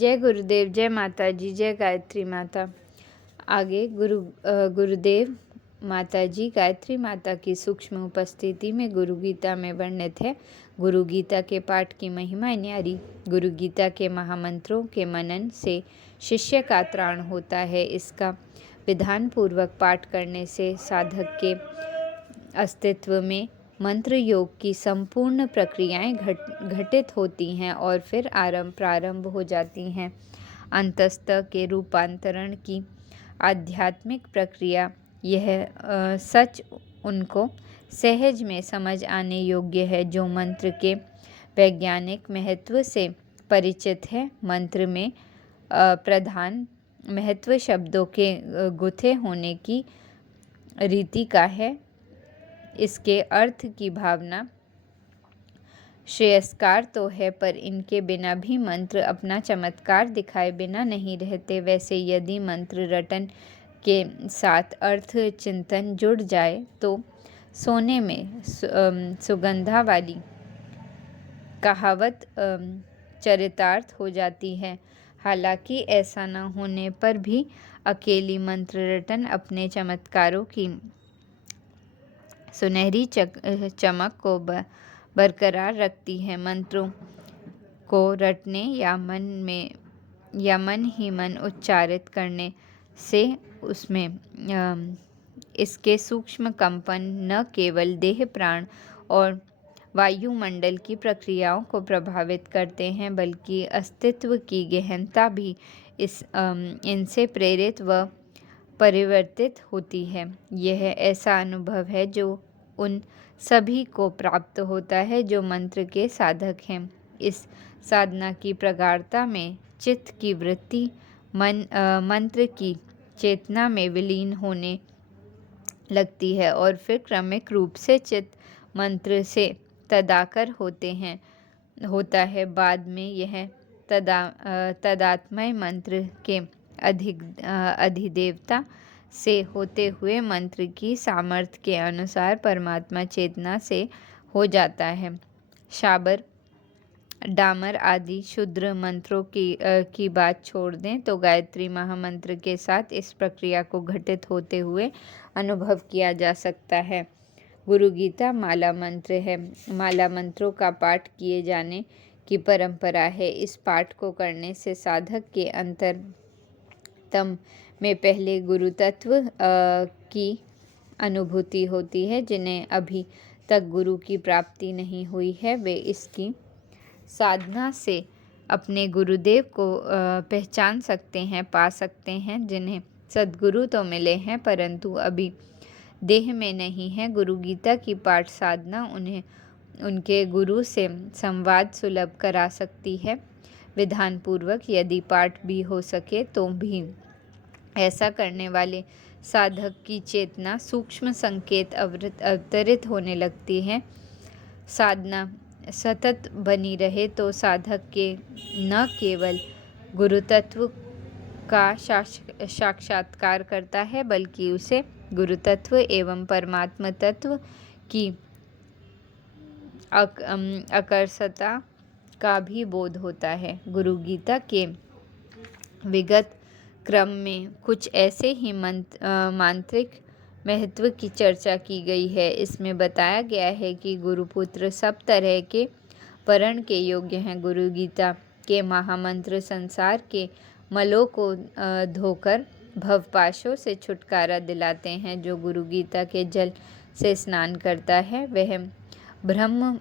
जय गुरुदेव, जय माता जी, जय गायत्री माता। आगे गुरुदेव माता जी गायत्री माता की सूक्ष्म उपस्थिति में गुरु गीता में वर्णित है। गुरु गीता के पाठ की महिमा न्यारी। गुरु गीता के महामंत्रों के मनन से शिष्य का त्राण होता है। इसका विधान पूर्वक पाठ करने से साधक के अस्तित्व में मंत्र योग की संपूर्ण प्रक्रियाएं घटित होती हैं और फिर प्रारंभ हो जाती हैं। अंतस्थ के रूपांतरण की आध्यात्मिक प्रक्रिया यह सच उनको सहज में समझ आने योग्य है जो मंत्र के वैज्ञानिक महत्व से परिचित है। मंत्र में प्रधान महत्व शब्दों के गुथे होने की रीति का है। इसके अर्थ की भावना श्रेयस्कार तो है, पर इनके बिना भी मंत्र अपना चमत्कार दिखाए बिना नहीं रहते। वैसे यदि मंत्र रटन के साथ अर्थ चिंतन जुड़ जाए तो सोने में सुगंधा वाली कहावत चरितार्थ हो जाती है। हालांकि ऐसा न होने पर भी अकेली मंत्र रटन अपने चमत्कारों की सुनहरी चमक को बरकरार रखती है। मंत्रों को रटने या मन ही मन उच्चारित करने से उसमें इसके सूक्ष्म कंपन न केवल देह प्राण और वायुमंडल की प्रक्रियाओं को प्रभावित करते हैं, बल्कि अस्तित्व की गहनता भी इनसे प्रेरित व परिवर्तित होती है। यह ऐसा अनुभव है जो उन सभी को प्राप्त होता है जो मंत्र के साधक हैं। इस साधना की प्रगाढ़ता में चित्त की वृत्ति मंत्र की चेतना में विलीन होने लगती है और फिर क्रमिक रूप से चित्त मंत्र से तदाकर होता है। बाद में यह तदात्मय मंत्र के अधिदेवता से होते हुए मंत्र की सामर्थ्य के अनुसार परमात्मा चेतना से हो जाता है। शाबर डामर आदि शुद्र मंत्रों की बात छोड़ दें तो गायत्री महामंत्र के साथ इस प्रक्रिया को घटित होते हुए अनुभव किया जा सकता है। गुरु गीता माला मंत्र है। माला मंत्रों का पाठ किए जाने की परंपरा है। इस पाठ को करने से साधक के अंतरतम में पहले गुरु तत्व की अनुभूति होती है। जिन्हें अभी तक गुरु की प्राप्ति नहीं हुई है वे इसकी साधना से अपने गुरुदेव को पहचान सकते हैं, पा सकते हैं। जिन्हें सद्गुरु तो मिले हैं परंतु अभी देह में नहीं है। गुरु गीता की पाठ साधना उन्हें उनके गुरु से संवाद सुलभ करा सकती है। विधान पूर्वक यदि पाठ भी हो सके तो भी ऐसा करने वाले साधक की चेतना सूक्ष्म संकेत अवतरित होने लगती है। साधना सतत बनी रहे तो साधक के न केवल गुरु तत्व का साक्षात्कार करता है बल्कि उसे गुरु तत्व एवं परमात्म तत्व की अकर्षता का भी बोध होता है। गुरु गीता के विगत क्रम में कुछ ऐसे ही मांत्रिक महत्व की चर्चा की गई है। इसमें बताया गया है कि गुरुपुत्र सब तरह के वर्ण के योग्य हैं। गुरु गीता के महामंत्र संसार के मलों को धोकर भवपाशों से छुटकारा दिलाते हैं। जो गुरु गीता के जल से स्नान करता है वह ब्रह्म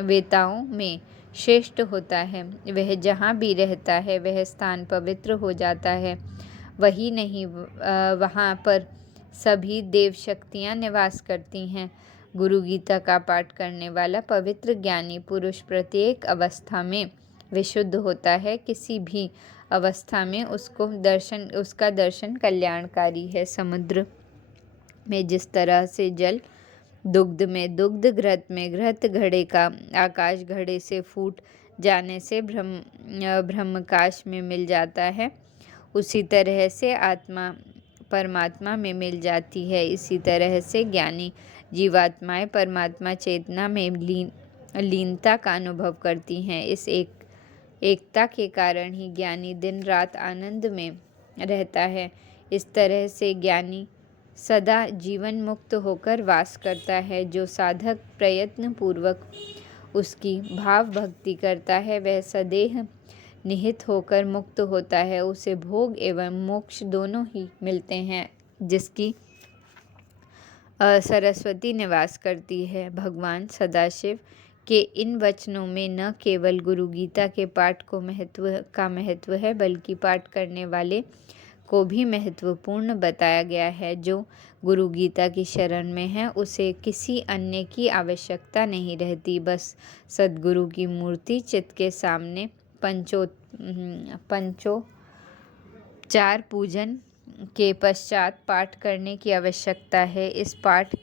वेताओं में श्रेष्ठ होता है। वह जहाँ भी रहता है वह स्थान पवित्र हो जाता है। वही नहीं वहाँ पर सभी देव शक्तियाँ निवास करती हैं। गुरु गीता का पाठ करने वाला पवित्र ज्ञानी पुरुष प्रत्येक अवस्था में विशुद्ध होता है। किसी भी अवस्था में उसका दर्शन कल्याणकारी है। समुद्र में जिस तरह से जल, दुग्ध में दुग्ध, घृत में घृत, घड़े का आकाश घड़े से फूट जाने से ब्रह्माकाश में मिल जाता है, उसी तरह से आत्मा परमात्मा में मिल जाती है। इसी तरह से ज्ञानी जीवात्माएं परमात्मा चेतना में लीनता का अनुभव करती हैं। इस एक एकता के कारण ही ज्ञानी दिन रात आनंद में रहता है। इस तरह से ज्ञानी सदा जीवन मुक्त होकर वास करता है। जो साधक प्रयत्न पूर्वक उसकी भाव भक्ति करता है वह सदेह निहित होकर मुक्त होता है। उसे भोग एवं मोक्ष दोनों ही मिलते हैं, जिसकी सरस्वती निवास करती है। भगवान सदाशिव के इन वचनों में न केवल गुरु गीता के पाठ को महत्व है, बल्कि पाठ करने वाले को भी महत्वपूर्ण बताया गया है। जो गुरु गीता की शरण में है उसे किसी अन्य की आवश्यकता नहीं रहती। बस सद्गुरु की मूर्ति चित्त के सामने पंचोपचार पूजन के पश्चात पाठ करने की आवश्यकता है। इस पाठ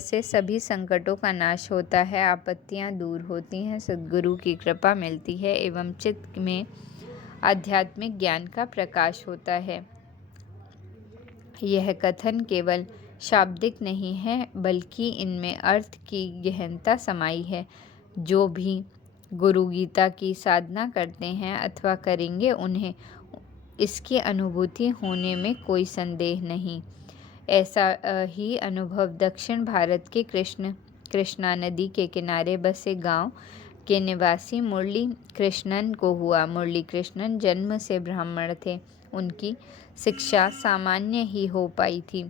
से सभी संकटों का नाश होता है, आपत्तियां दूर होती हैं, सद्गुरु की कृपा मिलती है एवं चित्त में आध्यात्मिक ज्ञान का प्रकाश होता है। यह कथन केवल शाब्दिक नहीं है, बल्कि इनमें अर्थ की गहनता समाई है। जो भी गुरु गीता की साधना करते हैं अथवा करेंगे, उन्हें इसकी अनुभूति होने में कोई संदेह नहीं। ऐसा ही अनुभव दक्षिण भारत के कृष्णा नदी के किनारे बसे गांव के निवासी मुरली कृष्णन को हुआ। मुरली कृष्णन जन्म से ब्राह्मण थे। उनकी शिक्षा सामान्य ही हो पाई थी।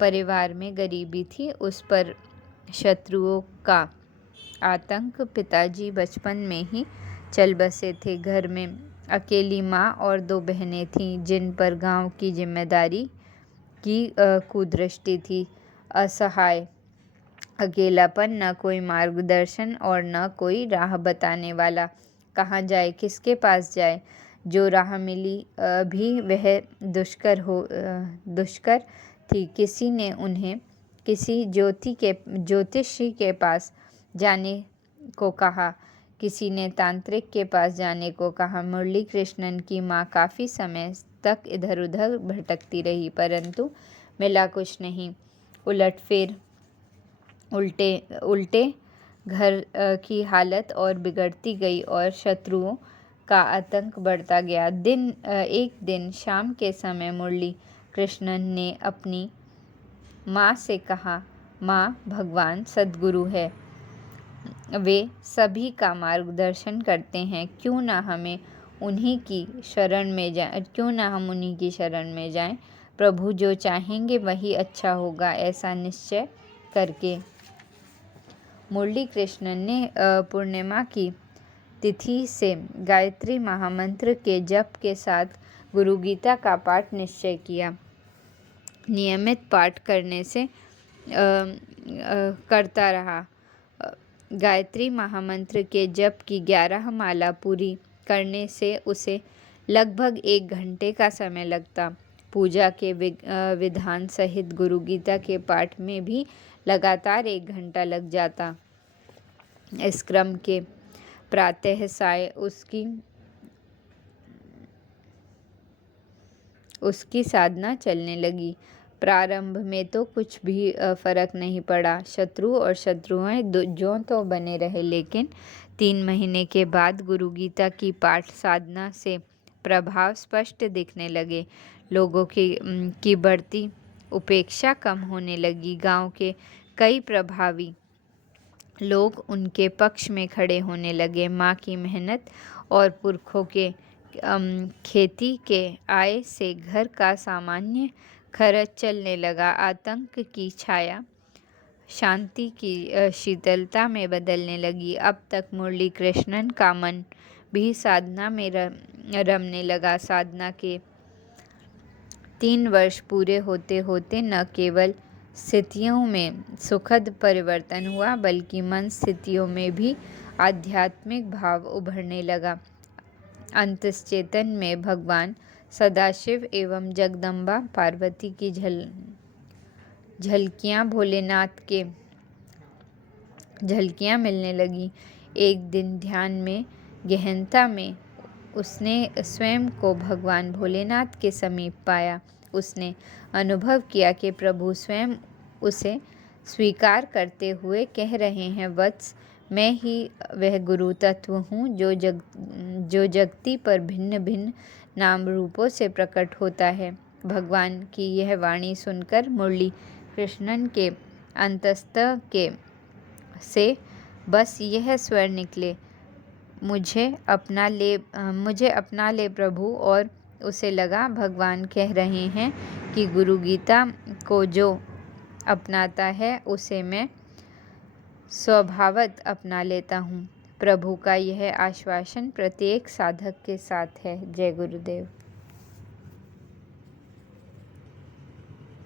परिवार में गरीबी थी, उस पर शत्रुओं का आतंक पिताजी बचपन में ही चल बसे थे। घर में अकेली माँ और 2 बहनें थीं, जिन पर गांव की जिम्मेदारी की कुदृष्टि थी। असहाय, अकेलापन, न कोई मार्गदर्शन और न कोई राह बताने वाला। कहाँ जाए, किसके पास जाए? जो राह मिली भी वह दुष्कर थी। किसी ने उन्हें किसी ज्योतिषी के पास जाने को कहा, किसी ने तांत्रिक के पास जाने को कहा। मुरली कृष्णन की माँ काफ़ी समय तक इधर उधर भटकती रही, परंतु मिला कुछ नहीं। उल्टे घर की हालत और बिगड़ती गई और शत्रुओं का आतंक बढ़ता गया। एक दिन शाम के समय मुरली कृष्णन ने अपनी माँ से कहा, माँ, भगवान सद्गुरु है, वे सभी का मार्गदर्शन करते हैं, क्यों ना हम उन्हीं की शरण में जाएं। प्रभु जो चाहेंगे वही अच्छा होगा। ऐसा निश्चय करके मुरली कृष्णन ने पूर्णिमा की तिथि से गायत्री महामंत्र के जप के साथ गुरु गीता का पाठ निश्चय किया। नियमित पाठ करने से करता रहा। गायत्री महामंत्र के जप की 11 माला पूरी करने से उसे लगभग 1 घंटे का समय लगता। पूजा के विधान सहित गुरु गीता के पाठ में भी लगातार 1 घंटा लग जाता। इस क्रम के प्रातः साय उसकी साधना चलने लगी। प्रारंभ में तो कुछ भी फर्क नहीं पड़ा। शत्रु और शत्रुएं जो तो बने रहे, लेकिन 3 महीने के बाद गुरु गीता की पाठ साधना से प्रभाव स्पष्ट दिखने लगे। लोगों की बढ़ती उपेक्षा कम होने लगी। गांव के कई प्रभावी लोग उनके पक्ष में खड़े होने लगे। माँ की मेहनत और पुरखों के खेती के आय से घर का सामान्य खर्च चलने लगा। आतंक की छाया शांति की शीतलता में बदलने लगी। अब तक मुरली कृष्णन का मन भी साधना में रमने लगा। साधना के 3 वर्ष पूरे होते होते न केवल स्थितियों में सुखद परिवर्तन हुआ, बल्कि मन स्थितियों में भी आध्यात्मिक भाव उभरने लगा। अंतश्चेतन में भगवान सदाशिव एवं जगदम्बा पार्वती की झलकियाँ भोलेनाथ के झलकियाँ मिलने लगी। एक दिन ध्यान में गहनता में उसने स्वयं को भगवान भोलेनाथ के समीप पाया। उसने अनुभव किया कि प्रभु स्वयं उसे स्वीकार करते हुए कह रहे हैं, वत्स, मैं ही वह गुरु तत्व हूँ जो जगती पर भिन्न भिन्न नाम रूपों से प्रकट होता है। भगवान की यह वाणी सुनकर मुरली कृष्णन के अंतस्तः के से बस यह स्वर निकले, मुझे अपना ले प्रभु। और उसे लगा भगवान कह रहे हैं कि गुरु गीता को जो अपनाता है उसे मैं स्वभावत अपना लेता हूँ। प्रभु का यह आश्वासन प्रत्येक साधक के साथ है। जय गुरुदेव।